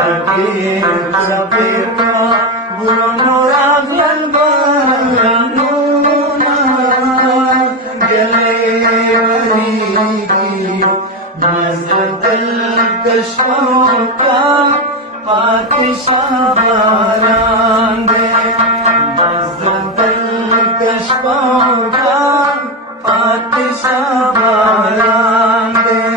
Zabirka Guruno Raglan Baranuna Gale Varigi Mazadal Kashmoka Patishavarande Mazadal Kashmoka Patishavarande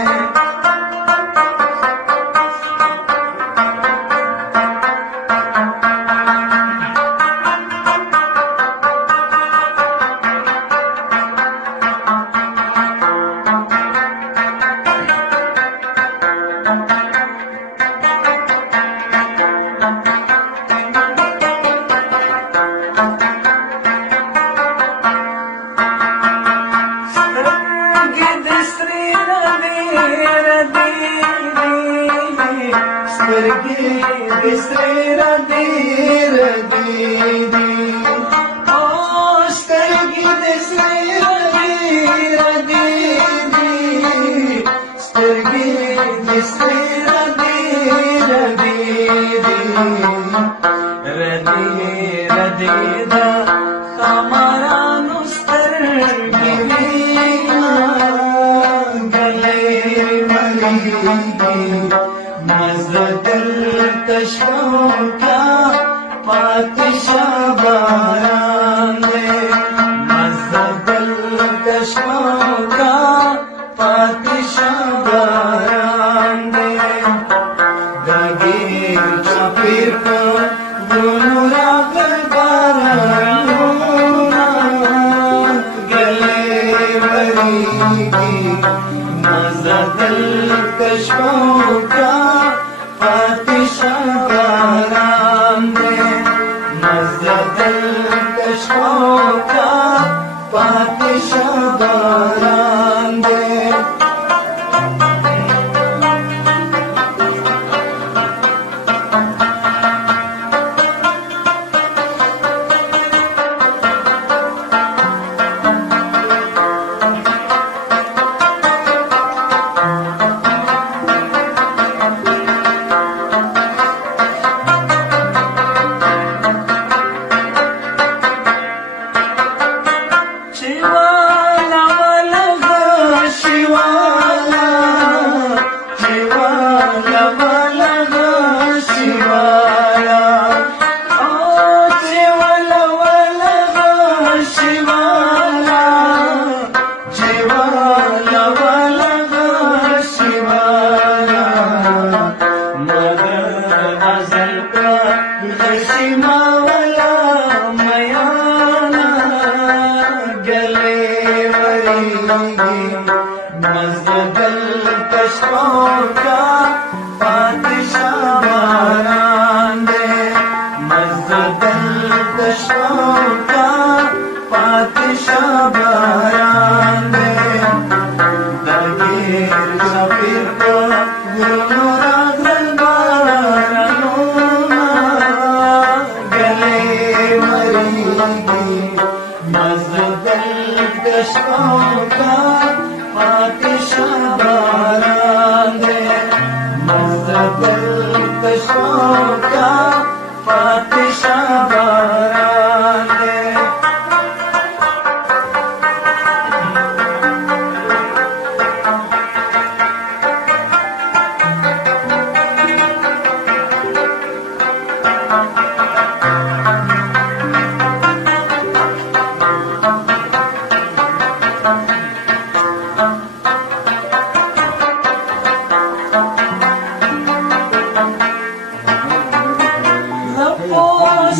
Masa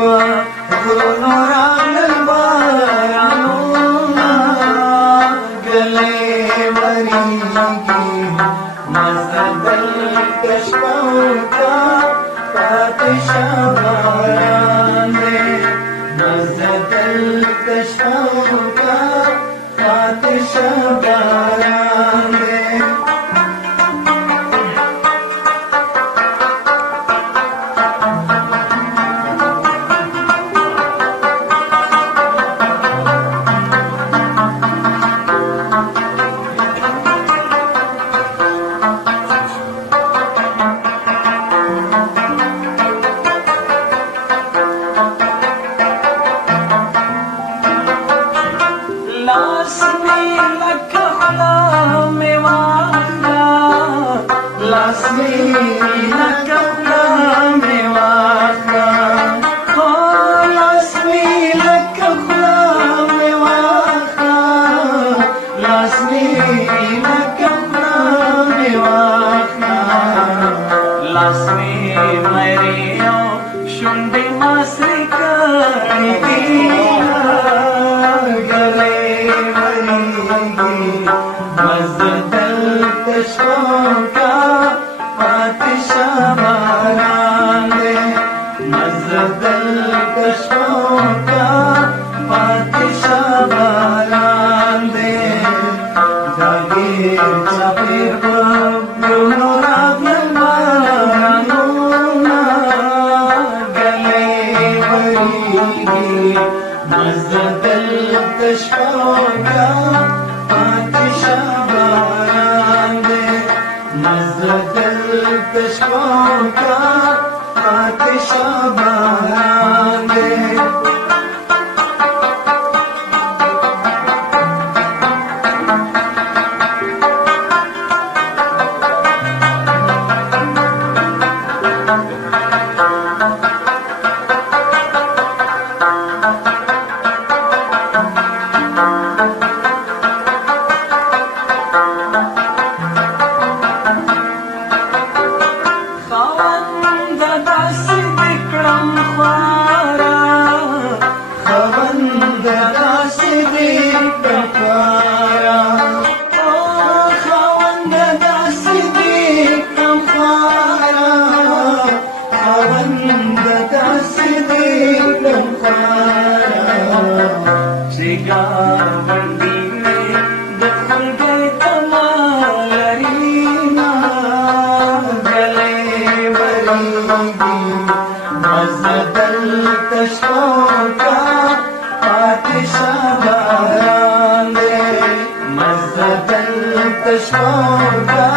په غرونو راغلل بارانونه ګلې وریږي مزه دلته شپه وکړه پاتې شه باران دی مزه دلته شپه وکړه پاتې شه باران دی لاس می لکه خوله مې واخله لاس می لکه خوله مې واخله هو لاس می لکه خوله مې واخله لاس می لکه خوله مې واخله لاس می مری او شونډې ما سرې کړې دي مزه دلته شپه وکړه پاتې شه باران دی مزه دلته شپه وکړه پاتې شه باران دی ډاګیر چاپېر په ګلونو راغلل بارانونه ګلې وریږي مزه دلته شپه وکړه پاتې شه باران دی مزه دلته شپه وکړه پاتې شه باران دی خاوند داسې دې کړم خواره خاوند داسې دې کړم خواره او خاوند داسې دې کړم خواره خاوند داسې دې کړم خواره چې ګاونډي مې د خلګۍ تمه لري مزه دلته شپه وکړه پاتې شه باران دی مزه دلته شپه وکړه